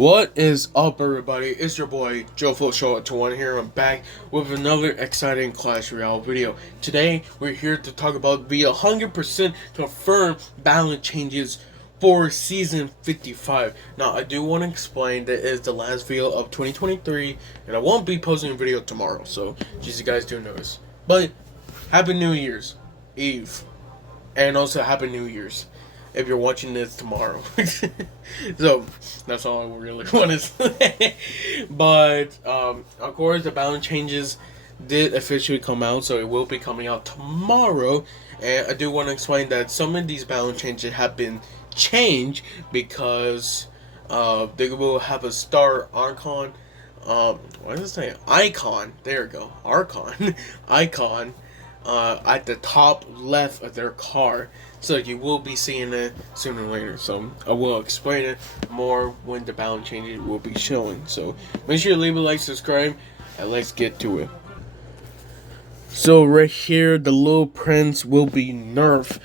What is up, everybody? It's your boy Joe Flow Show at 21 here. I'm back with another exciting Clash Royale video. Today, we're here to talk about the 100% confirmed balance changes for Season 55. Now, I do want to explain that is the last video of 2023, and I won't be posting a video tomorrow, so just you guys do notice. But, Happy New Year's Eve, and also Happy New Year's if you're watching this tomorrow. So that's all I really want to say. But of course, the balance changes did officially come out, so it will be coming out tomorrow. And I do want to explain that some of these balance changes have been changed because they will have a star icon. What is it saying? Icon. There we go. Archon. Icon. At the top left of their card, so you will be seeing it sooner or later. So I will explain it more when the balance changes will be showing. So make sure to leave a like, subscribe, and let's get to it. So right here, the Little Prince will be nerfed.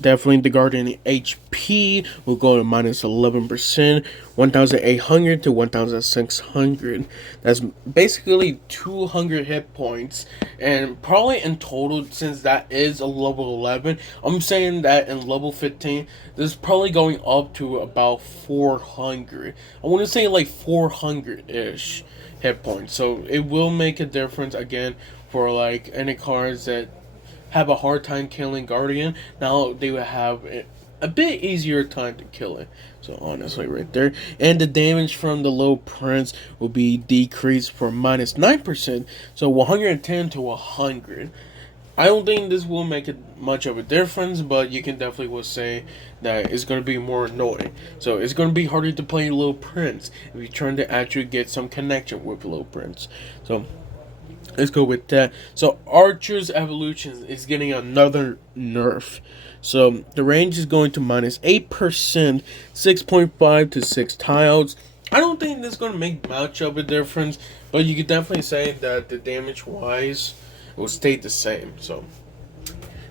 Definitely the Guardian HP will go to minus 11%, 1,800 to 1,600. That's basically 200 hit points. And probably in total, since that is a level 11, I'm saying that in level 15, this is probably going up to about 400. I want to say like 400-ish hit points. So it will make a difference again for like any cards that have a hard time killing Guardian. Now they will have a bit easier time to kill it. So honestly, right there. And the damage from the Little Prince will be decreased from minus 9%. So 110 to 100. I don't think this will make it much of a difference, but you can definitely will say that it's going to be more annoying. So it's going to be harder to play Little Prince if you're trying to actually get some connection with Little Prince. So let's go with that. So Archer's Evolution is getting another nerf. So the range is going to minus 8%, 6.5 to 6 tiles. I don't think this is going to make much of a difference, but you could definitely say that the damage wise will stay the same. So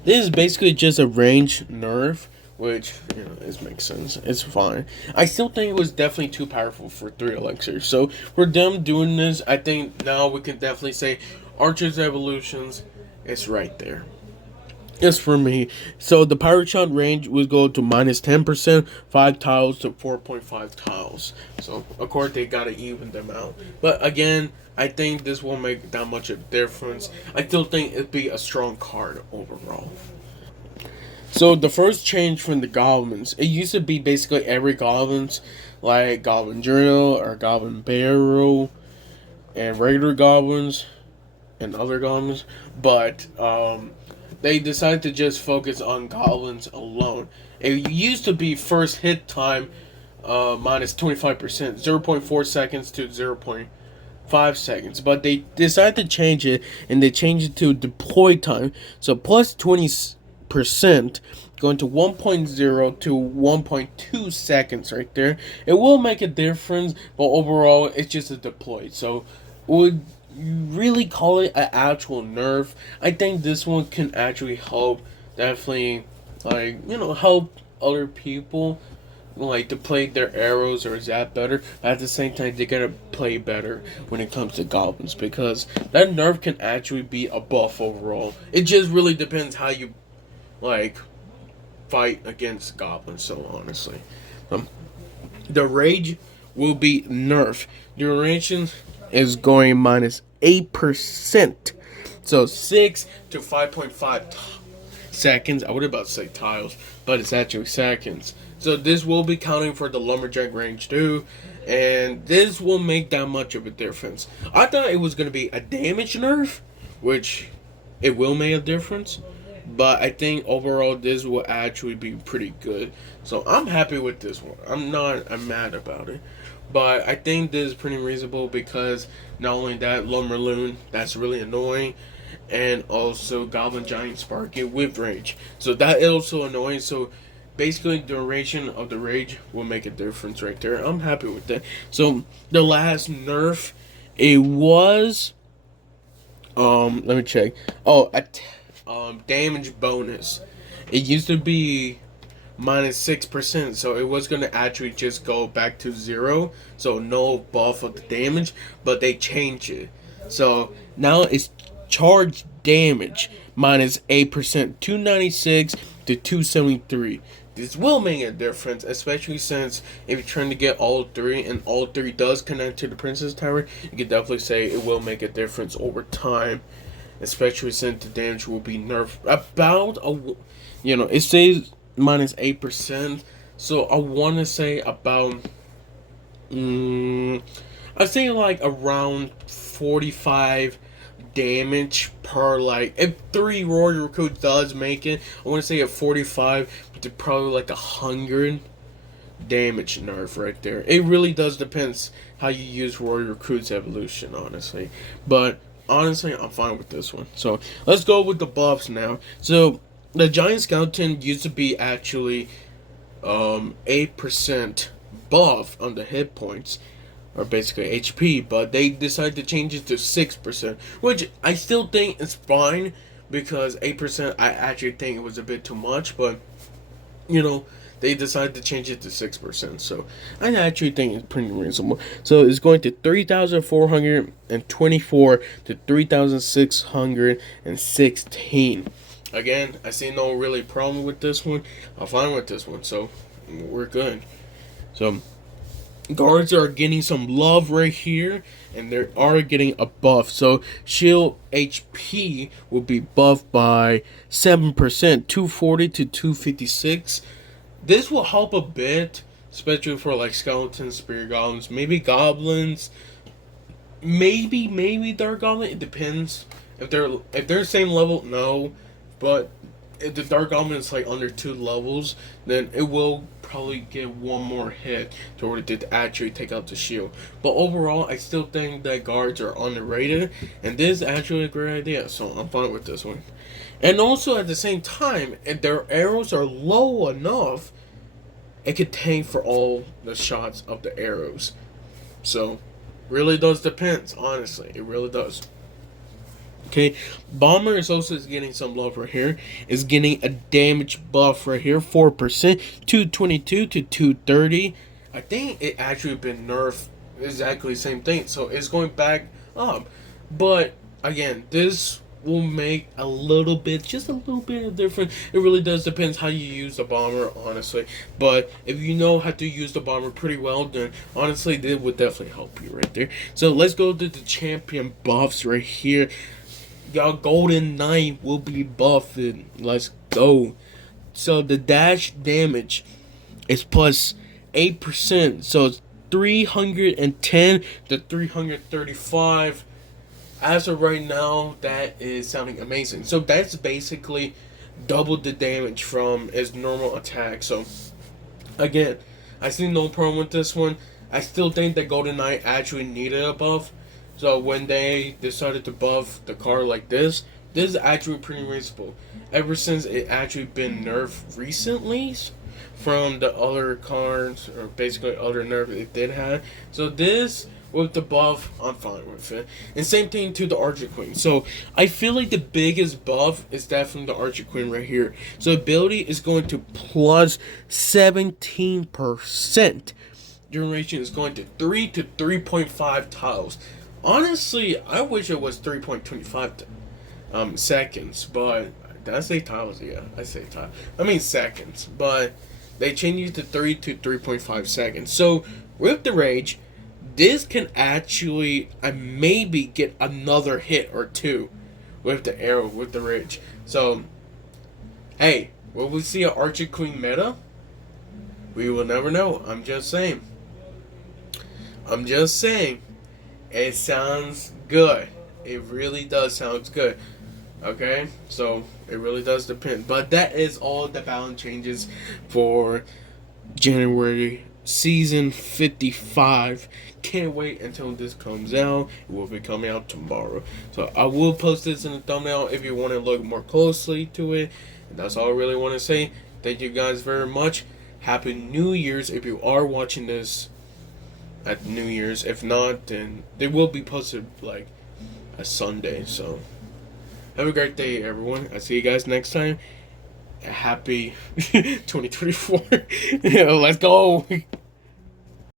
this is basically just a range nerf, which, you know, it makes sense. It's fine. I still think it was definitely too powerful for 3 elixirs. So for them doing this, I think now we can definitely say Archer's Evolutions is right there. Just for me. So the Pirate Shot range would go to minus 10%, 5 tiles to 4.5 tiles. So of course they gotta even them out. But again, I think this won't make that much of a difference. I still think it'd be a strong card overall. So the first change from the goblins, it used to be basically every goblins, like Goblin Drill or Goblin Barrel, and regular goblins, and other goblins, but they decided to just focus on goblins alone. It used to be first hit time minus 25%, 0.4 seconds to 0.5 seconds, but they decided to change it, and they changed it to deploy time, so plus 20%, going to 1.0 to 1.2 seconds right there. It will make a difference, but overall it's just a deploy. So would you really call it an actual nerf? I think this one can actually help, definitely, like, you know, help other people like to play their arrows or zap better. At the same time, they gotta play better when it comes to goblins, because that nerf can actually be a buff overall. It just really depends how you like fight against goblins. So honestly, the rage will be nerfed. Duration is going minus 8%, so 6 to 5.5 seconds. I would about to say tiles, but it's actually seconds. So this will be counting for the lumberjack range too, and this will make that much of a difference. I thought it was going to be a damage nerf, which it will make a difference, but I think overall this will actually be pretty good. So I'm happy with this one. I'm mad about it. But I think this is pretty reasonable, because not only that, Lumberloon, that's really annoying, and also Goblin Giant Sparky with rage. So that is also annoying. So basically duration of the rage will make a difference right there. I'm happy with that. So the last nerf, it was let me check. Oh, a damage bonus. It used to be minus 6%. So it was gonna actually just go back to 0. So no buff of the damage, but they changed it. So now it's charge damage minus 8%, 296 to 273. This will make a difference, especially since if you're trying to get all three and all three does connect to the Princess Tower, you can definitely say it will make a difference over time, especially since the damage will be nerfed about it says minus 8%, so I want to say about I'd say like around 45 damage per, like, if 3 Royal Recruit does make it, I want to say at 45 to probably like 100 damage nerf right there. It really does depends how you use Royal Recruit's evolution, honestly. But honestly, I'm fine with this one. So let's go with the buffs now. So the Giant Skeleton used to be actually 8% buff on the hit points, or basically HP, but they decided to change it to 6%, which I still think is fine, because 8% I actually think it was a bit too much, but they decided to change it to 6%, so I actually think it's pretty reasonable. So it's going to 3,424 to 3,616. Again, I see no really problem with this one. I'm fine with this one, so we're good. So guards are getting some love right here, and they are getting a buff. So shield HP will be buffed by 7%, 240 to 256. This will help a bit, especially for like skeletons, spirit goblins, maybe goblins, maybe dark goblin. It depends. If they're same level, no. But if the Dark Goblin is like under 2 levels, then it will probably get one more hit to order to actually take out the shield. But overall, I still think that guards are underrated, and this is actually a great idea, so I'm fine with this one. And also at the same time, if their arrows are low enough, it could tank for all the shots of the arrows. So really does depend, honestly. It really does. Okay, Bomber is also getting some love right here. Is getting a damage buff right here, 4%, 222 to 230. I think it actually been nerfed exactly the same thing, so it's going back up. But again, this will make a little bit, just a little bit of difference. It really does depends how you use the Bomber, honestly. But if you know how to use the Bomber pretty well, then honestly, this would definitely help you right there. So let's go to the champion buffs right here. Y'all, Golden Knight will be buffed. Let's go. So the dash damage is plus 8%. So it's 310 to 335. As of right now, that is sounding amazing. So that's basically double the damage from his normal attack. So again, I see no problem with this one. I still think that Golden Knight actually needed a buff. So when they decided to buff the card like this is actually pretty reasonable. Ever since it actually been nerfed recently from the other cards, or basically other nerf it did have. So this, with the buff, I'm fine with it. And same thing to the Archer Queen. So I feel like the biggest buff is definitely the Archer Queen right here. So ability is going to plus 17%. Duration is going to 3 to 3.5 tiles. Honestly, I wish it was 3.25 seconds, but did I say tiles? Yeah, I say tiles. I mean seconds, but they changed it to 3 to 3.5 seconds. So with the Rage, this can actually maybe get another hit or two with the arrow, with the Rage. So, hey, will we see an Archer Queen meta? We will never know. I'm just saying. It sounds good. It really does sound good. Okay? So, it really does depend. But that is all the balance changes for January Season 55. Can't wait until this comes out. It will be coming out tomorrow. So, I will post this in the thumbnail if you want to look more closely to it. And that's all I really want to say. Thank you guys very much. Happy New Year's if you are watching this at New Year's. If not, then they will be posted like a Sunday. So have a great day, everyone. I'll see you guys next time. happy 2024. Yeah, let's go.